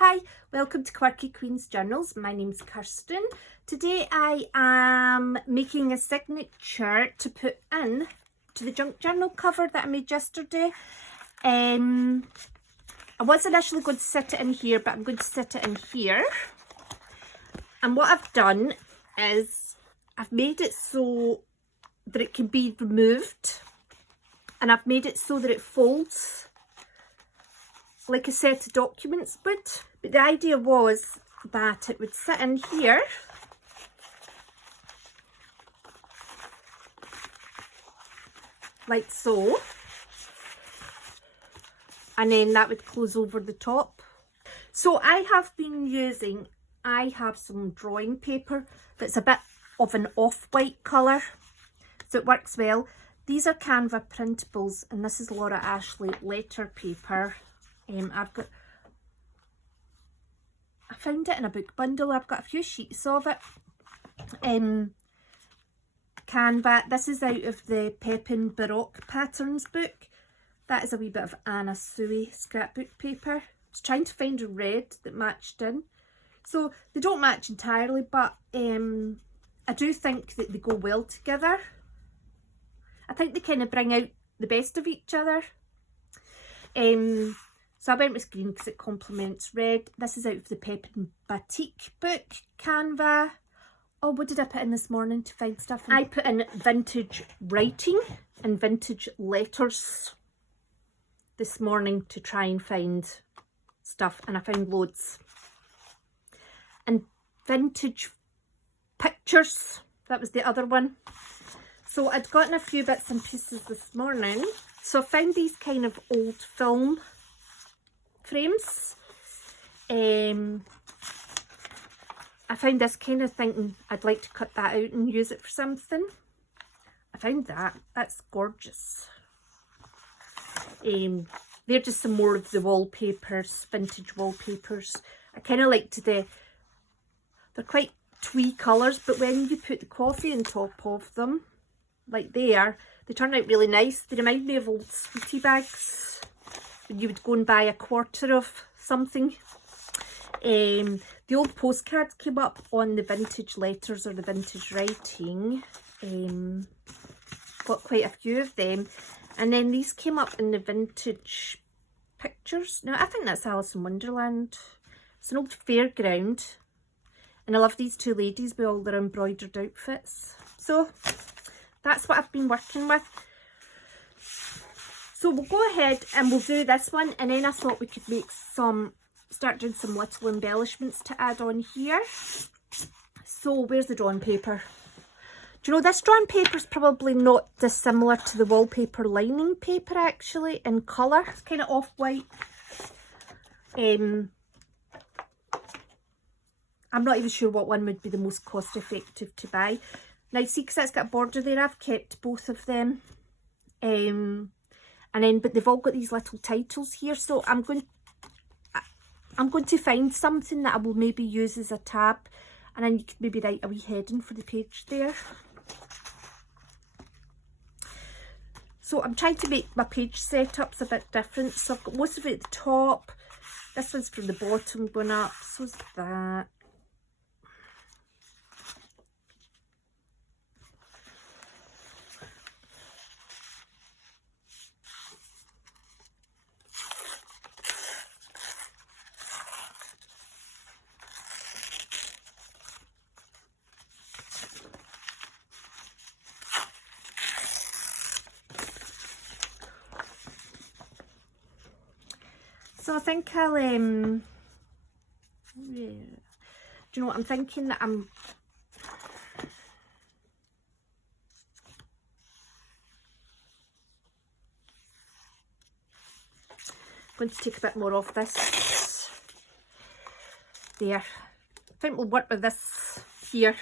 Hi, welcome to Quirky Queen's Journals. My name's Kirsten. Today I am making a signature to put in to the junk journal cover that I made yesterday. I was initially going to sit it in here, but I'm going to sit it in here. And what I've done is I've made it so that it can be removed, and I've made it so that it folds like a set of documents would. But the idea was that it would sit in here like so, and then that would close over the top. So I have some drawing paper that's a bit of an off-white colour, so it works well. These are Canva printables, and this is Laura Ashley letter paper. I found it in a book bundle. I've got a few sheets of it. Canva. This is out of the Pepin Baroque Patterns book. That is a wee bit of Anna Sui scrapbook paper. I was trying to find a red that matched in. So they don't match entirely, but I do think that they go well together. I think they kind of bring out the best of each other. So I went with green because it complements red. This is out of the Pepin Batik book, Canva. Oh, what did I put in this morning to find stuff? I put in vintage writing and vintage letters this morning to try and find stuff, and I found loads. And vintage pictures, that was the other one. So I'd gotten a few bits and pieces this morning. So I found these kind of old film frames. I found this kind of thinking I'd like to cut that out and use it for something. I found that. That's gorgeous. They're just some more of the wallpapers, vintage wallpapers. I kind of liked they're quite twee colours, but when you put the coffee on top of them, like they turn out really nice. They remind me of old sweetie bags when you would go and buy a quarter of something. The old postcards came up on the vintage letters or the vintage writing. Got quite a few of them. And then these came up in the vintage pictures. Now I think that's Alice in Wonderland. It's an old fairground. And I love these two ladies with all their embroidered outfits. So that's what I've been working with. So we'll go ahead and we'll do this one, and then I thought we could start doing some little embellishments to add on here. So where's the drawing paper? Do you know, this drawing paper is probably not dissimilar to the wallpaper lining paper actually in colour. It's kind of off-white. I'm not even sure what one would be the most cost effective to buy. Now see, because it's got a border there, I've kept both of them. But they've all got these little titles here, so I'm going to find something that I will maybe use as a tab, and then you could maybe write a wee heading for the page there. So I'm trying to make my page setups a bit different. So I've got most of it at the top. This one's from the bottom going up, so's that. So I think I'll, do you know what, I'm thinking that I'm going to take a bit more off this. There. I think we'll work with this here.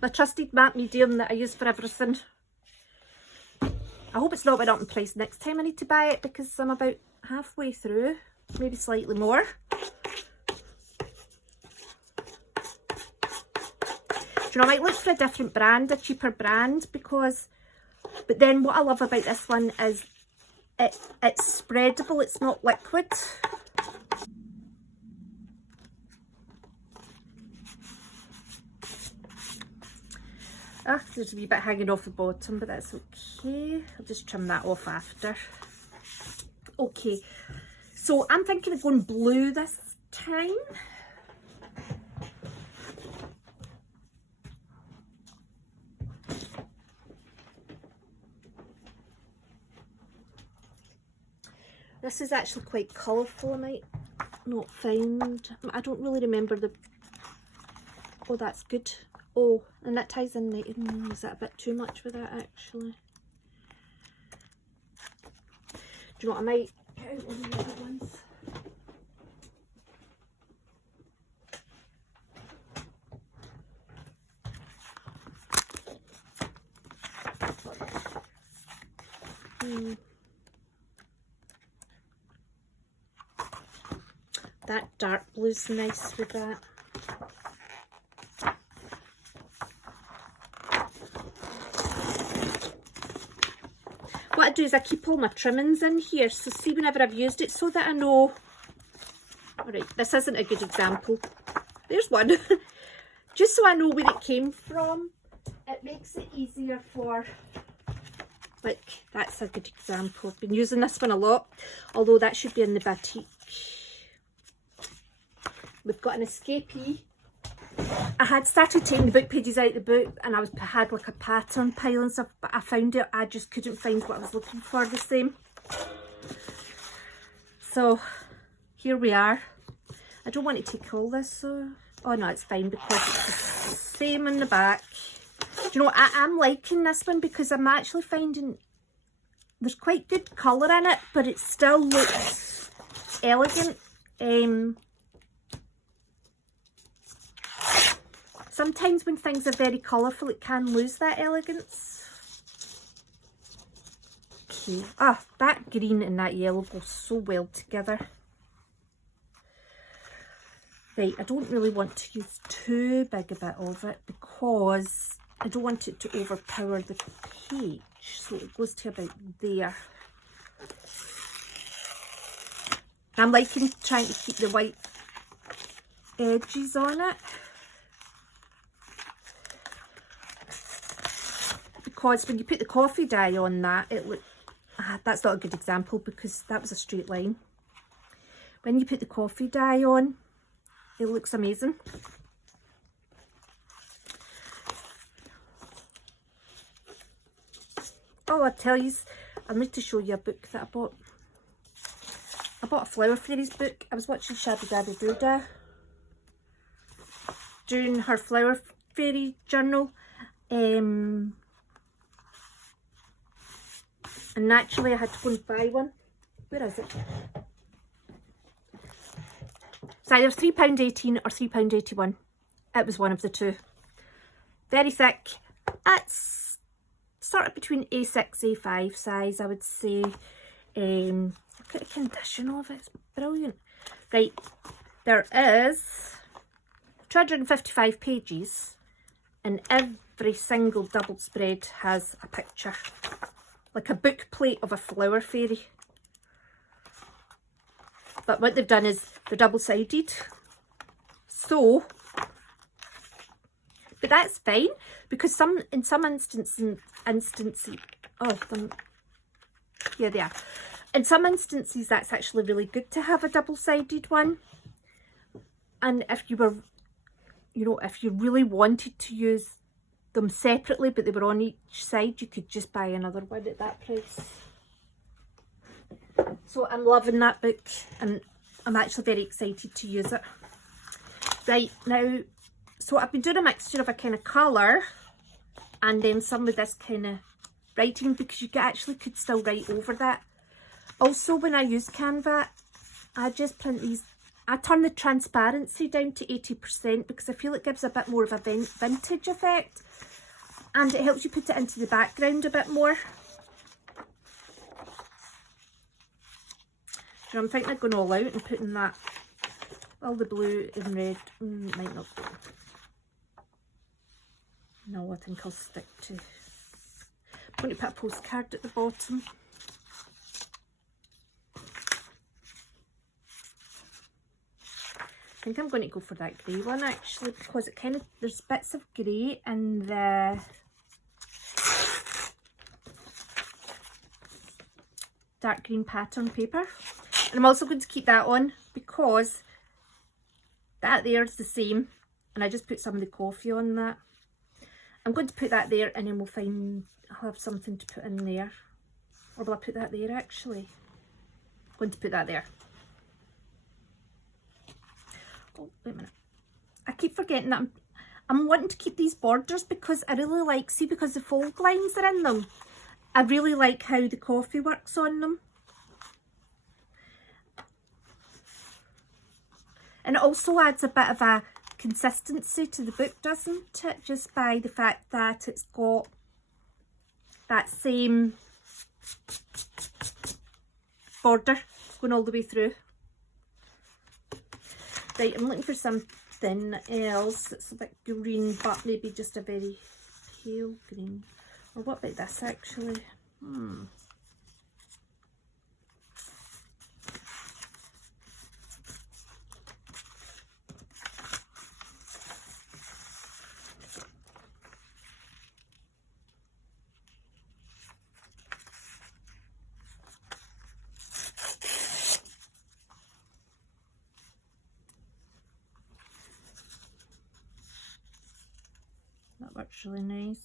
My trusted matte medium that I use for everything. I hope it's not went up in price next time I need to buy it, because I'm about halfway through, maybe slightly more. Do you know, I might look for a different brand, a cheaper brand, because, but then what I love about this one is it's spreadable, it's not liquid. Ah, there's a wee bit hanging off the bottom, but that's okay. I'll just trim that off after. Okay, so I'm thinking of going blue this time. This is actually quite colourful. I might not find, I don't really remember the, oh, that's good. Oh, and that ties in, is that a bit too much for that actually? Do you know what, I might get out one of the other ones. That dark blue's nice with that. What I do is I keep all my trimmings in here, so see whenever I've used it, so that I know. Alright, this isn't a good example. There's one. Just so I know where it came from, it makes it easier for, like, that's a good example. I've been using this one a lot, although that should be in the batik. We've got an escapee. I had started taking the book pages out of the book and I had like a pattern pile and stuff, but I found it, I just couldn't find what I was looking for the same. So here we are. I don't want to take all this, so, oh no, it's fine because it's the same in the back. Do you know what, I'm liking this one because I'm actually finding there's quite good colour in it, but it still looks elegant. Sometimes when things are very colourful, it can lose that elegance. Okay. Ah, that green and that yellow go so well together. Right, I don't really want to use too big a bit of it because I don't want it to overpower the page. So it goes to about there. I'm liking trying to keep the white edges on it. Because when you put the coffee dye on that, it look, that's not a good example because that was a straight line. When you put the coffee dye on, it looks amazing. Oh, I tell you, I need to show you a book that I bought. I bought a Flower Fairies book. I was watching Shabby Dabby Doodah doing her Flower Fairy journal. And naturally I had to go and buy one. Where is it? It's either £3.18 or £3.81. It was one of the two. Very thick. It's sort of between A6, A5 size, I would say. Look at the condition of it, it's brilliant. Right, there is 255 pages and every single double spread has a picture. Like a book plate of a flower fairy. But what they've done is they're double-sided. So, but that's fine because in some instances, oh, yeah, they are. In some instances, that's actually really good to have a double-sided one. And if you were, you know, if you really wanted to use them separately but they were on each side, you could just buy another one at that price. So I'm loving that book and I'm actually very excited to use it. Right, now, so I've been doing a mixture of a kind of colour and then some of this kind of writing because you actually could still write over that. Also, when I use Canva, I just print these, I turn the transparency down to 80% because I feel it gives a bit more of a vintage effect and it helps you put it into the background a bit more. So I'm thinking of going all out and putting that, all the blue and red, might not be. No, I think I'll stick to, I'm going to put a postcard at the bottom. think I'm going to go for that grey one actually, because it kind of, there's bits of grey in the dark green pattern paper. And I'm also going to keep that on because that there is the same, and I just put some of the coffee on that. I'm going to put that there, and then we'll find, I'll have something to put in there. Or will I put that there actually? I'm going to put that there. Oh, wait a minute. I keep forgetting that I'm wanting to keep these borders because I really like, see, because the fold lines are in them, I really like how the coffee works on them. And it also adds a bit of a consistency to the book, doesn't it? Just by the fact that it's got that same border going all the way through. Right, I'm looking for something else that's a bit green, but maybe just a very pale green. Or what about this actually? That works really nice.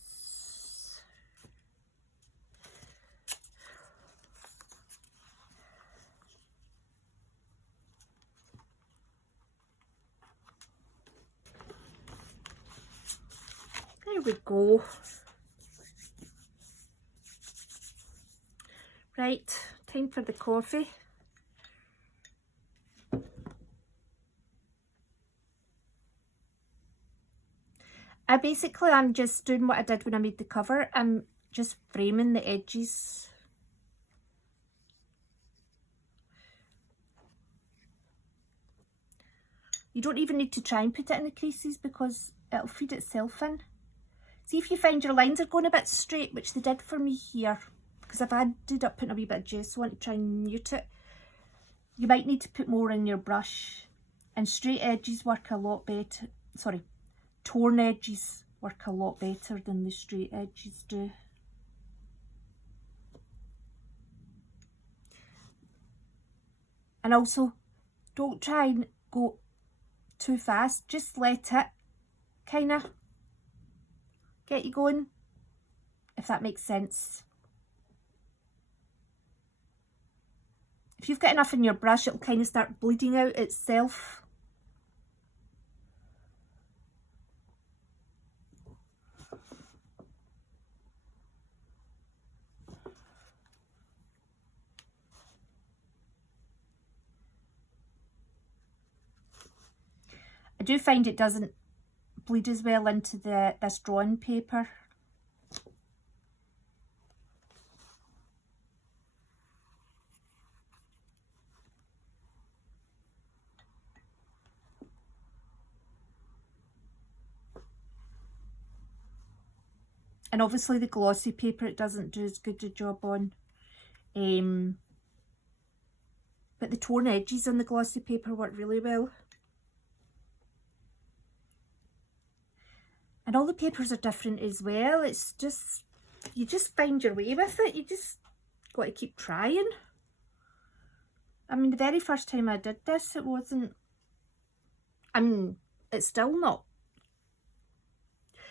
There we go. Right, time for the coffee. I'm just doing what I did when I made the cover. I'm just framing the edges. You don't even need to try and put it in the creases because it'll feed itself in. See if you find your lines are going a bit straight, which they did for me here, because I've ended up putting a wee bit of gesso on to try and mute it. You might need to put more in your brush, and straight edges work a lot better. Sorry, torn edges work a lot better than the straight edges do. And also, don't try and go too fast, just let it kind of get you going, if that makes sense. If you've got enough in your brush, it'll kind of start bleeding out itself. I do find it doesn't bleed as well into this drawing paper. And obviously the glossy paper, it doesn't do as good a job on. But the torn edges on the glossy paper work really well. And all the papers are different as well. It's just, you just find your way with it. You just got to keep trying. I mean, the very first time I did this, it wasn't, I mean, it's still not.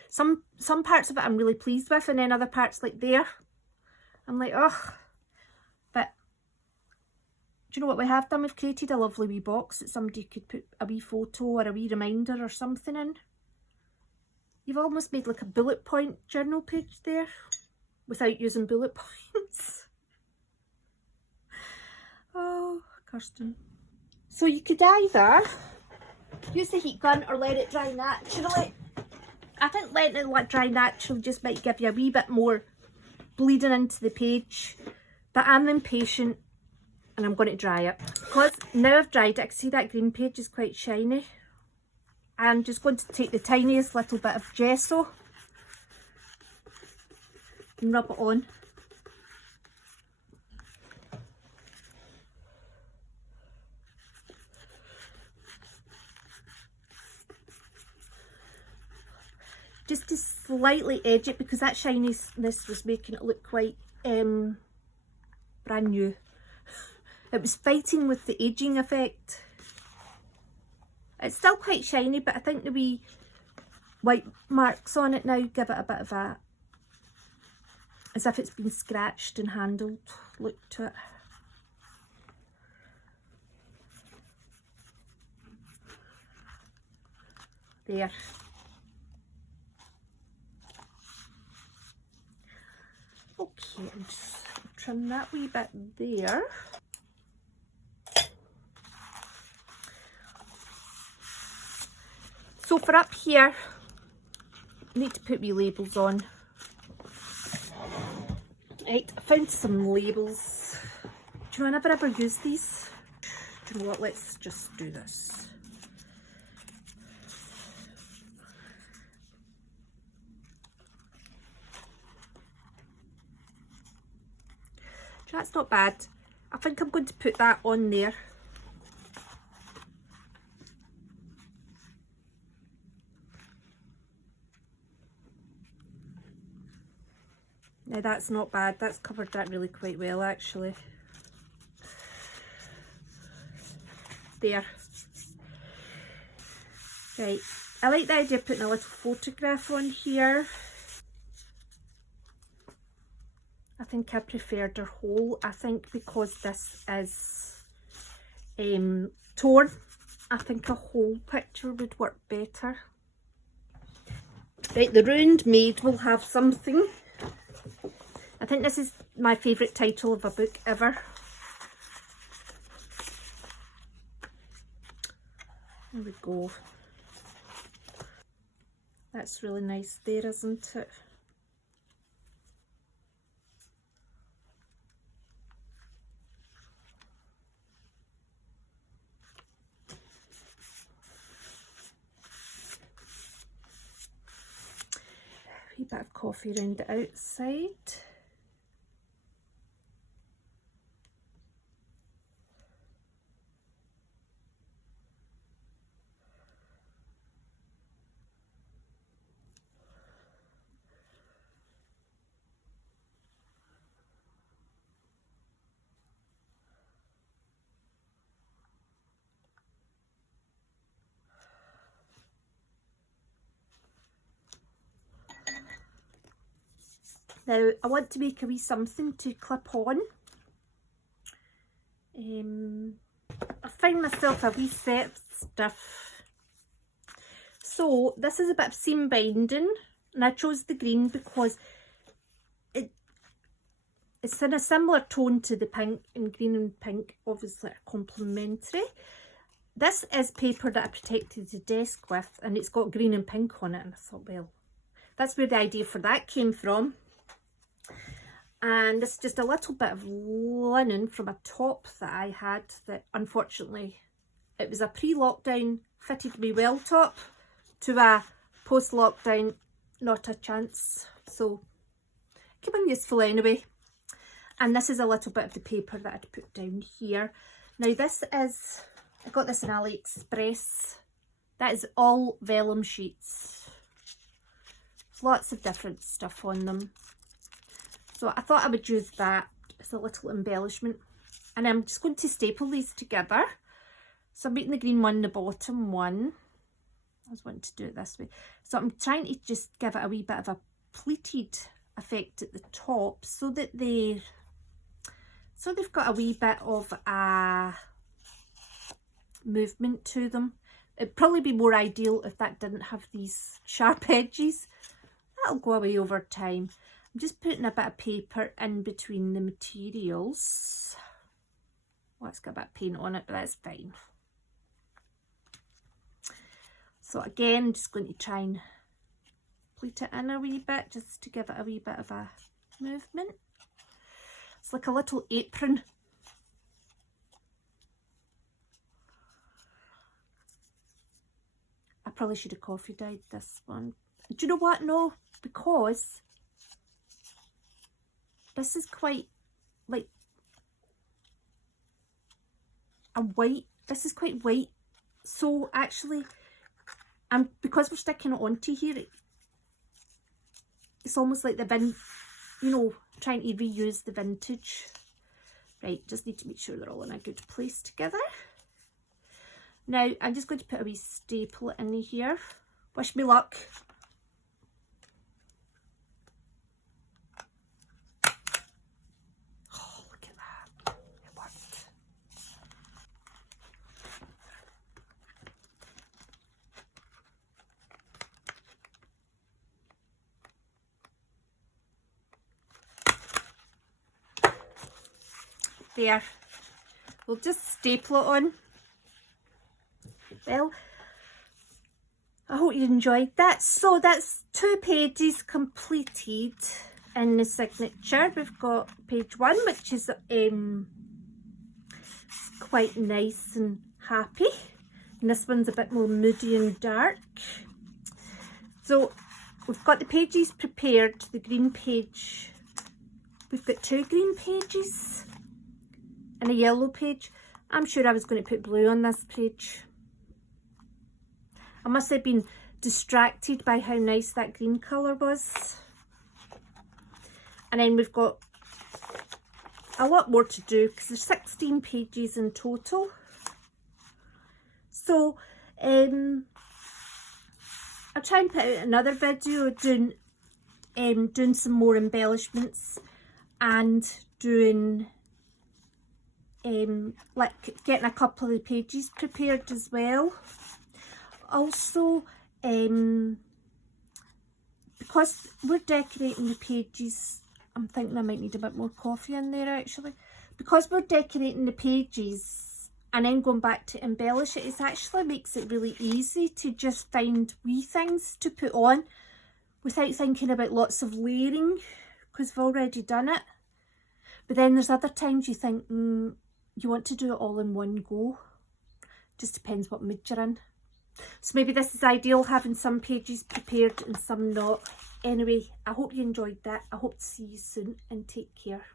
Some parts of it I'm really pleased with, and then other parts like there, I'm like, ugh. But do you know what we have done? We've created a lovely wee box that somebody could put a wee photo or a wee reminder or something in. You've almost made like a bullet point journal page there without using bullet points. Oh, Kirsten. So you could either use the heat gun or let it dry naturally. I think letting it dry naturally just might give you a wee bit more bleeding into the page. But I'm impatient and I'm going to dry it. Because now I've dried it, I can see that green page is quite shiny. I'm just going to take the tiniest little bit of gesso and rub it on. just to slightly edge it, because that shininess was making it look quite brand new. It was fighting with the aging effect. It's still quite shiny, but I think the wee white marks on it now give it a bit of a, as if it's been scratched and handled look to it. There. Okay, I'll just trim that wee bit there. So for up here, I need to put wee labels on. Right, I found some labels. Do you know, I never ever use these. Do you know what, let's just do this. That's not bad. I think I'm going to put that on there. Now that's not bad, that's covered that really quite well actually. There. Right, I like the idea of putting a little photograph on here. I think I preferred her whole. I think because this is torn, I think a whole picture would work better. Right, the Ruined Maid will have something. I think this is my favourite title of a book ever. There we go. That's really nice there, isn't it? A wee bit of coffee around the outside. Now I want to make a wee something to clip on. I find myself a wee set of stuff. So this is a bit of seam binding, and I chose the green because it's in a similar tone to the pink, and green and pink obviously are complementary. This is paper that I protected the desk with, and it's got green and pink on it, and I thought, well, that's where the idea for that came from. And this is just a little bit of linen from a top that I had that unfortunately, it was a pre-lockdown fitted me well top to a post-lockdown not a chance. So came in useful anyway. And this is a little bit of the paper that I'd put down here. Now this is, I got this in AliExpress. That is all vellum sheets. There's lots of different stuff on them. So I thought I would use that as a little embellishment. And I'm just going to staple these together. So I'm making the green one, the bottom one. I was wanting to do it this way. So I'm trying to just give it a wee bit of a pleated effect at the top so that they've got a wee bit of a movement to them. It'd probably be more ideal if that didn't have these sharp edges. That'll go away over time. I'm just putting a bit of paper in between the materials. Well, it's got a bit of paint on it, but that's fine. So again, I'm just going to try and pleat it in a wee bit, just to give it a wee bit of a movement. It's like a little apron. I probably should have coffee dyed this one. Do you know what? No, because this is quite like a white. This is quite white. So actually, because we're sticking it onto here, it's almost like trying to reuse the vintage. Right, just need to make sure they're all in a good place together. Now, I'm just going to put a wee staple in here. Wish me luck. Oh, look at that. It worked. There. We'll just staple it on. Well, I hope you enjoyed that. So that's 2 pages completed in the signature. We've got page 1, which is quite nice and happy. And this one's a bit more moody and dark. So we've got the pages prepared, the green page. We've got 2 green pages and a yellow page. I'm sure I was going to put blue on this page. I must have been distracted by how nice that green colour was. And then we've got a lot more to do because there's 16 pages in total. So I'll try and put out another video doing some more embellishments and doing like getting a couple of the pages prepared as well. Also, because we're decorating the pages, I'm thinking I might need a bit more coffee in there actually. Because we're decorating the pages and then going back to embellish it, it actually makes it really easy to just find wee things to put on without thinking about lots of layering because we've already done it. But then there's other times you think, you want to do it all in one go. Just depends what mood you're in. So maybe this is ideal, having some pages prepared and some not. Anyway, I hope you enjoyed that. I hope to see you soon and take care.